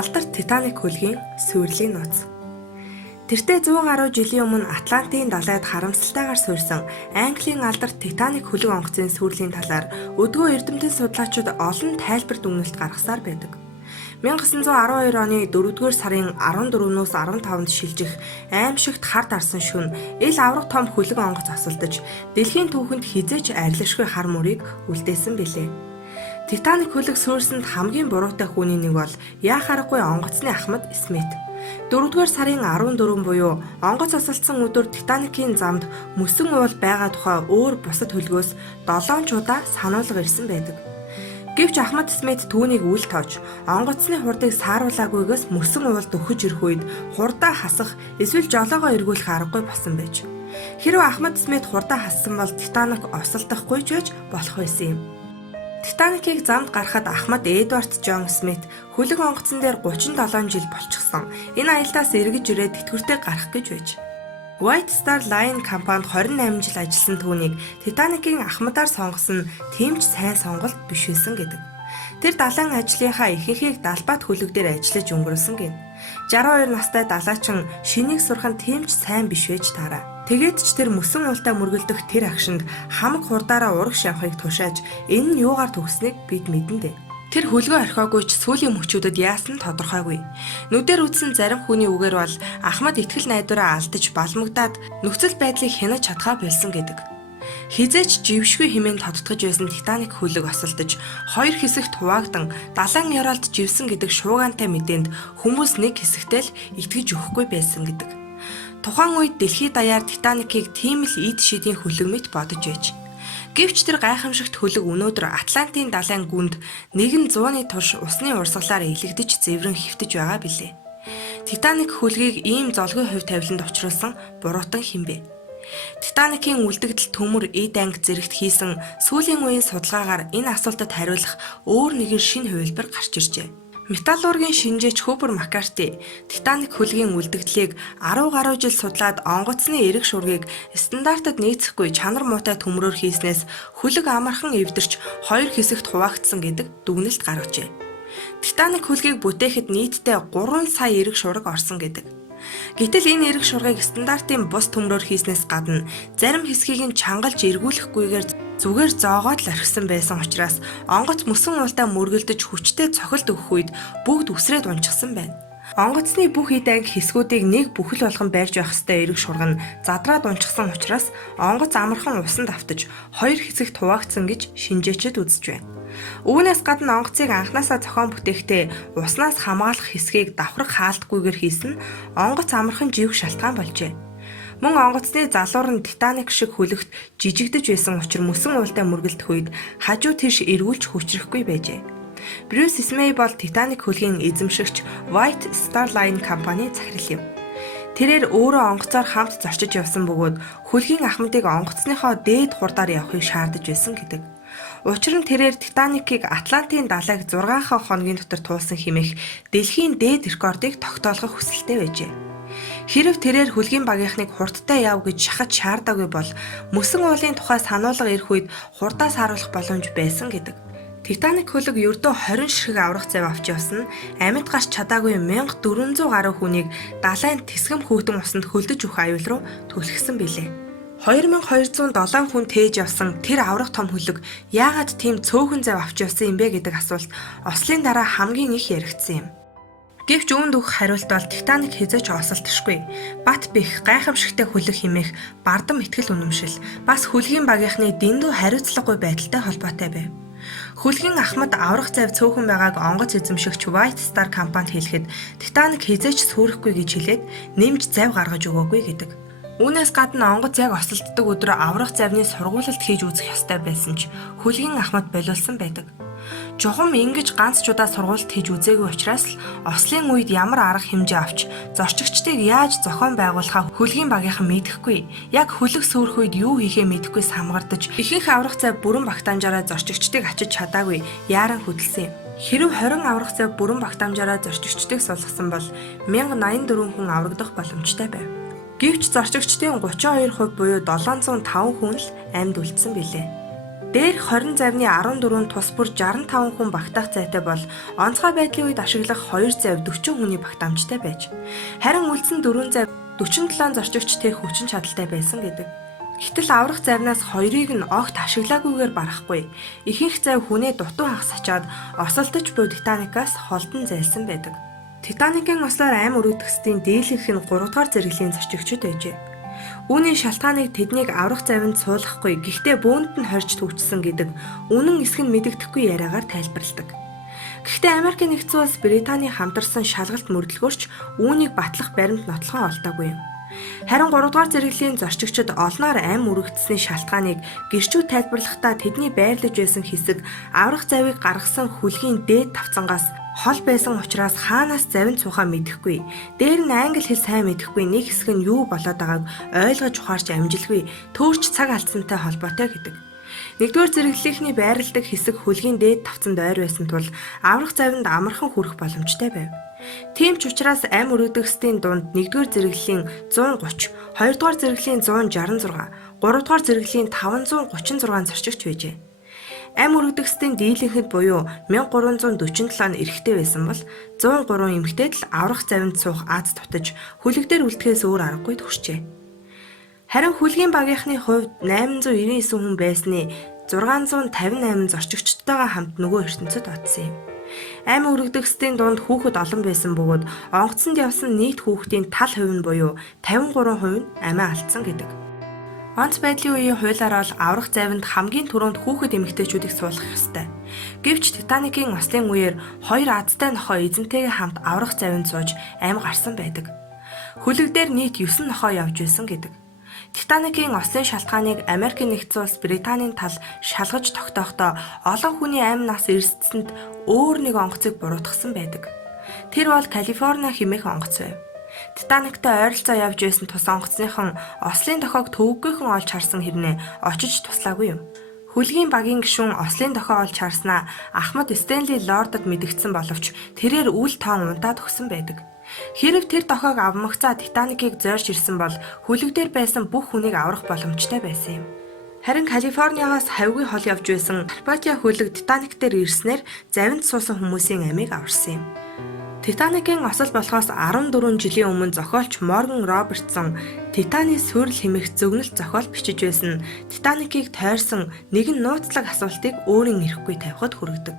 Алдар Титаник хөлгийн сүйрлийн нууц. Тэртээ 100 гаруй жилийн өмнө Атлантын далайд харамсалтайгаар суурьсан Английн алдар Титаник хөлөг онгоцын сүйрлийн талаар өдгөө эрдэмтэн судлаачид олон тайлбар дүгнэлт гаргасаар байдаг. 1912 оны 4-р сарын 14-өөс 15-нд шилжих аимшигт хард арсан шөнө ил аврах том хөлөг онгоц асалдаж дэлхийн түүхэнд хизээч арилшгүй хар мөрийг үлдээсэн билээ. Титаник хөлөг суурьсанд хамгийн буруутай хүний нэг бол яах аргагүй онгоцны Ахмад Смит. 4-р сарын 14 буюу онгоц асалдсан өдөр Титаникийн замд мөсөн уул байгаа тухай өөр бусад хөлгөөс 7 удаа сануулга ирсэн байдаг. Гэвч Ахмад Смит түүнийг үл тоож онгоцны хурдыг сааруулаагүйгээс мөсөн уул дөхөж ирэх үед хурдаа хасах эсвэл жолоогоо эргүүлэх аргагүй болсон байж. Хэрвээ Ахмад Смит хурдаа хассан бол Титаник осолдохгүй ч байж болох байсан юм. Титаникийг замд гарахад Ахмад Эдвард Джон Смит хөлөг онгоцон дээр 37 жил болчихсон. Энэ аялдаас эргэж ирээд тэтгэвртэй гарах гэж байж. White Star Line компанид 28 жил ажилласан түүнийг Титаникийн Ахмадаар сонгосон тийм ч сайн сонголт биш байсан гэдэг. Тэр далайн ажлынхаа ихэнхийг далбаат хөлөг дээр ажиллаж өнгөрүүлсэн гин. 62 настай далайчин шинийг сурах нь тийм ч сайн биш байж таараа. Тэгээд ч тэр мөсөн уултаа мөргөлдөх тэр агшинд хамаг хурдаараа ураг шавхыг тушааж энэ нь юугаар төгснэг бид мэдэн дээ. Тэр хөлгөө орхиогүй ч сүүлийн мөчүүдэд яасан тодорхойгүй. Нүдээр үзсэн зарим хүний үгээр бол Ахмад итгэл найдвараа алдаж балмагдаад нөхцөл байдлыг хянаж чадхаа болсон гэдэг. Хизээч жившгүй хэмээн тодтгож байсан Титаник хөлөг осолдож хоёр хэсэгт хуваагдан далайн ёроолд живсэн гэдэг шуугаантай мэдээнд хүмүүс нэг хэсэгтэй л итгэж өгөхгүй байсан гэдэг. Тухайн үед дэлхийд даяар Титаникийг тийм л эд шидийн хөлөг мэт бодож байж. Гэвч тэр гайхамшигт хөлөг өнөөдөр Атлантын далайн гүнд нэгэн 100-ны турш усны урсгалаар илэгдэж зэврэн хэвтэж байгаа билээ. Титаник хөлгийг ийм золгүй хувь тавиланд учруулсан буруутан хинбэ. Титаникийн үлдэгдэл төмөр эд анги зэрэгт хийсэн сүүлийн үеийн судалгаагаар энэ асуултад хариулах өөр нэгэн шинэ хувилбар гарч иржээ. Металлургийн шинжээч Хупер Маккарти Титаник хөлгийн үлдэгдлийг 10 гаруй жил судлаад онгоцны эрэг шургийг стандартад нийцэхгүй чанар муутай төмрөөр хийснээс хөлөг амархан эвдэрч хоёр хэсэгт хуваагдсан гэдэг дүгнэлт гаргажээ. Титаник хөлгийг бүтээхэд нийтдээ 3 сая эрэг шураг орсон гэдэг. Гэтэл энэ эрэг шургыг стандартын бус төмрөөр хийснээс гадна зарим хэсгийг нь чангалж эргүүлэхгүйгээр зүгээр зоогоод л орхисон байсан учраас онгоц мөсөн уултаа мөргөлдөж хүчтэй цохилт өгөх үед бүгд үсрээд унчихсан байна. Онгоцны бүх эд анги хэсгүүдийг нэг бүхэл болгон байрж байх ёстой эрэг шурга нь задраад унчихсан учраас онгоц амархан усанд автаж хоёр хэсэгт хуваагдсан гэж шинжээчид үзэж байна. Үүнээс гадна онгоцыг анханасаа зохион бүтээхдээ уснаас хамгаалах хэсгийг давхраг хаалтгүйгээр хийсэн онгоц амархан живэх шалтгаан болжээ. Мөн онгоцны залуур нь Титаник шиг хөлөгт жижигдэж байсан учраас мөсөн уултаа мөргөлдөх үед хажуу тийш эргүүлж хүчрэхгүй байжээ. Брюс Исмей бол Титаник хөлгийн эзэмшигч White Star Line компани захирал юм. Тэрээр өөрөө онгоцоор хамт зорчиж явсан бөгөөд хөлгийн Ахмадыг онгоцныхоо дээд хурдаар явахыг шаардаж байсан гэдэг. Учир нь тэрээр Титаникийг Атлантын далайг 6 хоногийн дотор туулсан хэмээх дэлхийн дээд рекордыг тогтоолгох хүсэлтэй байжээ. Хэрв тэрээр хөлгийн багийнхныг хурдтай яв гэж шахаж шаардаагүй бол мөсөн уулын тухай сануулга ирэх үед хурдаас харуулах боломж байсан гэдэг. Титаник хөлөг ердөө 20 ширхэг аврах зав авч явсан нь амьд гарч чадаагүй 1400 гаруй хүнийг далайн тэсгэм хөөгдөн усанд хөлдөж өгөх аюул руу түлхсэн билээ. 2207 хүн тээж явсан тэр аврах том хөлөг яагаад тийм цөөхөн зав авч явсан юм бэ гэдэг асуулт ослын дараа хамгийн их яригдсан юм. Гэвч үүнд өгөх хариулт бол Титаник хязгаарч осолдошгүй. Бат бэх гайхамшигтай хөлөг хэмээх бардам итгэл үнэмшил бас хөлгийн багийнхны дэндүү хариуцлагагүй байдалтай холбоотой байв. Хөлгийн Ахмад аврах зав цөөхөн байгааг онгоц эзэмшигч White Star компанид хэлэхэд Титаник хязгаарч сүрэхгүй гэж хэлээд нэмж зав гаргаж өгөөгүй гэдэг. Үүнээс гадна онгоц яг осолддог өдрөө аврах завны сургуулалт хийж үзэх ёстой байсан ч хөлгийн Ахмад болиулсан байдаг. Жухам ингэж ганц ч удаа сургуульд хийж үзээгүй учраас л ослын үед ямар арга хэмжээ авч зорчигчдыг яаж зохион байгуулахаа хөлгийн багийнхан мэдэхгүй. Яг хөлөг сөөрөх үед юу хийхээ мэдэхгүй самгардаж ихэнх аврах зав бүрэн багтаамжаараа зорчигчдыг ачиж чадаагүй яаран хөдөлсөн юм. Хэрв 20 аврах зав бүрэн багтаамжаараа зорчигчдыг сулгасан бол 1084 хүн аврагдах боломжтой байв. Гэвч зорчигчдын 32% буюу 705 хүн л амьд үлдсэн билээ. Дээрх 20 завны 14 тус бүр 65 хүн багтаах зайтай бол онцгой байдлын үед ашиглах 2 зав 40 хүний багтаамжтай байж. Харин үлдсэн 4 зав 47 зорчигчтэй хүчин чадалтай байсан гэдэг. Гэтэл аврах завнаас 2-ыг нь огт ашиглаагүйгээр барахгүй. Ихэнх зав хүнээ дутуу хагас ачаад осолдож буй Титаникаас холдон зайлсан байдаг. Титаникийн ослоор ам өргөдөхсдийн дийлэнх нь 3 дугаар зэрэглэлийн зорчигчид байжээ. Үүний шалтгааныг тэднийг аврах завинд суулгахгүй гэхдээ бөөнд нь хорж төвчсөн гэдэг үнэн эсэх нь мэдэгдэхгүй яриагаар тайлбарладаг. Гэхдээ Америкийн нэгдсэн улс Британий хамтарсан шалгалт мөрдлөгөөрч үүнийг батлах баримт нотлохоо олдоогүй юм. Харин 3 дугаар зэрэглэлийн зорчигчид олноор ам өргөгдсөний шалтгааныг гэрчүүд тайлбарлахдаа тэдний байрлаж байсан хэсэг аврах завийг гаргасан хүлгийн дээд тавцангаас хол байсан учраас хаанаас завинд суухаа мэдэхгүй. Дээр нь англи хэл сайн мэдэхгүй нэг хэсэг нь юу болоод байгааг ойлгож ухаарч амжилгүй төөрч цаг алдсантай холбоотой гэдэг. Нэгдүгээр зэрэглэлийнхний байрладаг хэсэг хүлгийн дээд тавцанд ойр байсан тул аврах завинд амархан хүрэх боломжтой байв. Тийм ч учраас ам өргөдөхсдийн дунд 1-р зэрэглэлийн 130, 2-р зэрэглэлийн 166, 3-р зэрэглэлийн 536 зорчигч байжээ. Ам өргөдөхсдийн дийлэнхэд буюу 1347 нь эрэгтэй байсан бол 103 эмэгтэйд л аврах завинд суух аз дутаж хүлэгдээр үлдэхээс өөр аргагүй төрчээ. Харин хүлгийн багийнхны хувьд 899 хүн байсны 658 зорчигчдтойгоо хамт нөгөө ертөнцөд оцсон юм. Ам өргөдөхсдийн дунд хүүхэд олон байсан бөгөөд онгоцонд явсан нийт хүүхдийн тал хувь нь буюу 53% нь амиа алдсан гэдэг. Онц байдлын үеийн хуулиар бол аврах завинд хамгийн түрүүнд хүүхэд эмэгтэйчүүдийг суулгах ёстой. Гэвч Титаникийн ослын үеэр 2 азтай нохой эзэнтэйгээ хамт аврах завинд сууж ам гарсан байдаг. Хүлэгдээр нийт 9 нохой явж байсан гэдэг. Титаникийн ослын шалтгааныг Америкийн нэгдсэн улс Британийн тал шалгаж тогтоохдоо олон хүний амь нас эрсдсэнд өөр нэг онгоцыг буруутгасан байдаг. Тэр бол Калифорни хэмээх онгоц байв. Титаниктай ойролцоо явж байсан тус онгоцныхон ослын дохиог төвөггүйхэн олж харсан хэрнээ очиж туслаагүй юм. Хүлгийн багийн гишүүн ослын дохио олж харснаа Ахмад Стенли Лордод мэдэгдсэн боловч тэрээр үл тоон унтаад өгсөн байдаг. Хэрэв тэр дохиог авмагцаа Титаникийг зорж ирсэн бол хүлэгдээр байсан бүх хүнийг аврах боломжтой байсан юм. Харин Калифорниагаас хавьгүй хол явж байсан Карпатиа хөлөг Титаник дээр ирснээр завинд суусан хүмүүсийн амийг аварсан юм. Титаникийн осол болохоос 14 жилийн өмнө зохиолч Морган Робертсон Титаны суурил хэмээх зөгнөлт зохиол бичиж байсан Титаникийг тойрсон нэгэн нууцлаг асуултыг өөрийн эрэхгүй тавихад хүргэдэг.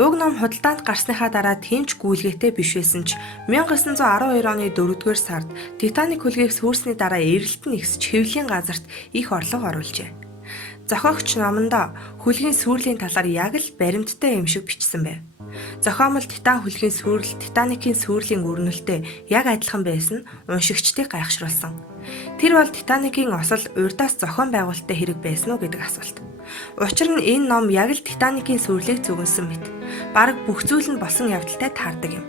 Уг ном худалдаанд гарсныхаа дараа тэмч гүйлгээтэй биш байсан ч 1912 оны 4-р сард Титаник хөлгийг сүрсний дараа эрэлт нь ихсэж хэвлэлийн газарт их орлого оруулжээ. Зохиогч номондоо хөлгийн сүрлийн талаар яг л баримттай юм шиг бичсэн байв. Зохиомол Титан хөлгийн сүрэл Титаникийн сүрлийн өрнөлтөд яг адилхан байсан уншигчдыг гайхшруулсан. Тэр бол Титаникийн осол урьдаас зохион байгуулалттай хэрэг байсан уу гэдэг асуулт. Учир нь энэ ном яг л Титаникийн сүрлийг зөвгөнсөн мэт. Бараг бүх зүйл нь болсон явдалтай таардаг юм.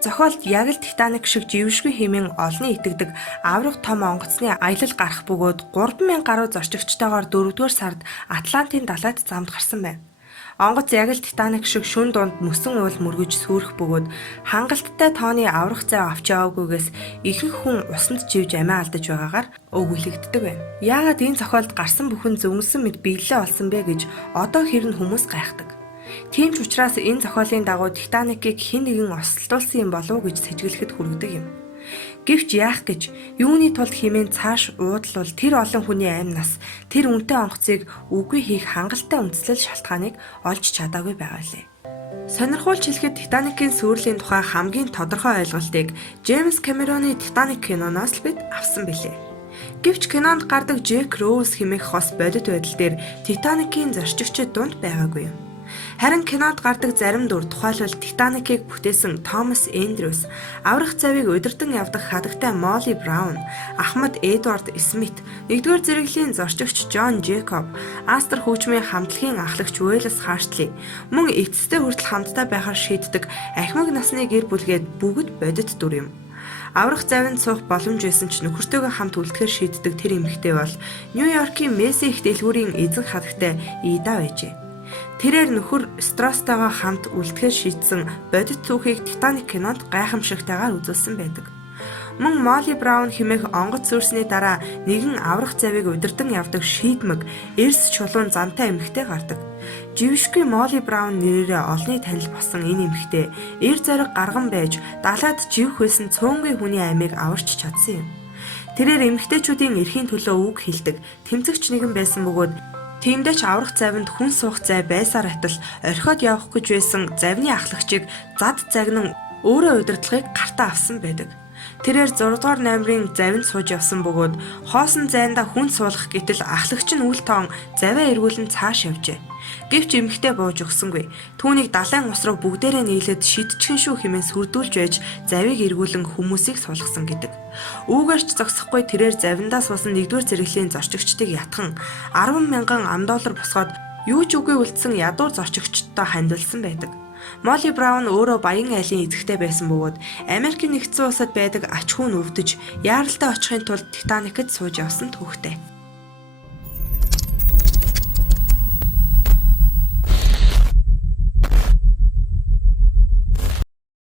Зохиолд яг л Титаник шиг жившгүй хэмээн олны итгэдэг аврах том онгоцны аялал гарах бөгөөд 3000 гаруй зорчигчтойгоор 4-р сард Атлантын далайд замд гарсан байна. Онгоц яг л Титаник шиг шүн дунд мөсөн уул мөргөж сүрэх бөгөөд хангалттай тооны аврах зай авч яваагүйгээс ихэнх хүн усанд живж амиа алдаж байгаагаар өгүүлэгддэг байна. Яагаад энэ зохиолд гарсан бүхэн зөвнсөн мэд биелэлээ олсон бэ гэж одоо хэрн хүмүүс гайхдаг. Тийм ч учраас энэ зохиолын дагуу Титаникийг хэн нэгэн осолдуулсан юм болов уу гэж сэжиглэхэд хүргэдэг юм. Гэвч яах гэж юуны тулд хэмээн цааш уудлал тэр олон хүний амь нас тэр үнэтэй онгоцыг үгүй хийх хангалттай үндслэл шалтгааныг олж чадаагүй байгаа лээ. Сонирхуулж хэлэхэд Титаникийн сүрлийн тухай хамгийн тодорхой ойлголтыг Джеймс Кэмероны Титаник киноноос л бид авсан билээ. Гэвч кинонд гардаг Джек Роуз хэмээх хос бодит байдал дээр Титаникийн зорчигчид дунд байгаагүй юм. Харин кинонд гардаг зарим дүр тухайлбал Титаникийг бүтээсэн Томас Эндрюс, аврах завийг удирдан явдаг хадагтай Молли Браун, Ахмад Эдвард Смит, 1-р зэрэглэлийн зорчигч Джон Джейкоб, Астер хөгжмийн хамтлагийн ахлагч Уэллс Хартлей, мөн эцэстээ хүртэл хамтдаа байхаар шийддэг ахмад насны гэр бүлгээд бүгд бодит дүр юм. Аврах завинд суух боломж байсан ч нөхөртөөгөө хамт үлдэхээр шийддэг тэр эмэгтэй бол Нью-Йоркийн Месси их дэлгүүрийн эзэн хадагтай Ида байжээ. Тэрээр нөхөр Стросстэйгээ хамт үлдэхээр шийдсэн бодит түүхийг Титаник кинонд гайхамшигтайгаар үзүүлсэн байдаг. Мөн Молли Браун хэмээх онгоц сүрсний дараа нэгэн аврах завийг удирдан явдаг шийдмэг, эрс чулуун зантай эмэгтэй гардаг. Жившгүй Молли Браун нэрээрээ олны танил болсон энэ эмэгтэй эр зориг гарган байж далайд живх байсан цөөнгүй хүний амийг аварч чадсан юм. Тэрээр эмэгтэйчүүдийн эрхийн төлөө үг хэлдэг тэмцэгч нэгэн байсан бөгөөд тиймдээ ч аврах завинд хүн суух зай байсаар атал орхиод явах гэж байсан завны ахлагчийг зад загнан өөрөө удирдлагыг гартаа авсан байдаг. Тэрээр 6 дугаар номерын завинд сууж явсан бөгөөд хоосон зайнда хүн суулгах гэтэл ахлагч нь үл тоон завиа эргүүлэн цааш явжээ. Гэвч эмэгтэй бууж өгсөнгүй. Түүнийг далайн ус руу бүгдээрээ нийлээд шидчихэн шүү хэмээн сүрдүүлж байж завийг эргүүлэн хүмүүсийг суулгасан гэдэг. Үүгээрч зогсохгүй тэрээр завиндаа суусан 1-р зэрэглийн зорчигчдыг ятхан 10,000 $10 босгоод юу ч үгүй үлдсэн ядуур зорчигчдтой хандвалсан байдаг. Молли Браун өөрөө баян айлын эзэгтэй байсан бөгөөд Америкийн нэгдсэн улсад байдаг ач хүү нь өвдөж яаралтай очихын тулд Титаникт сууж явсан түүхтэй.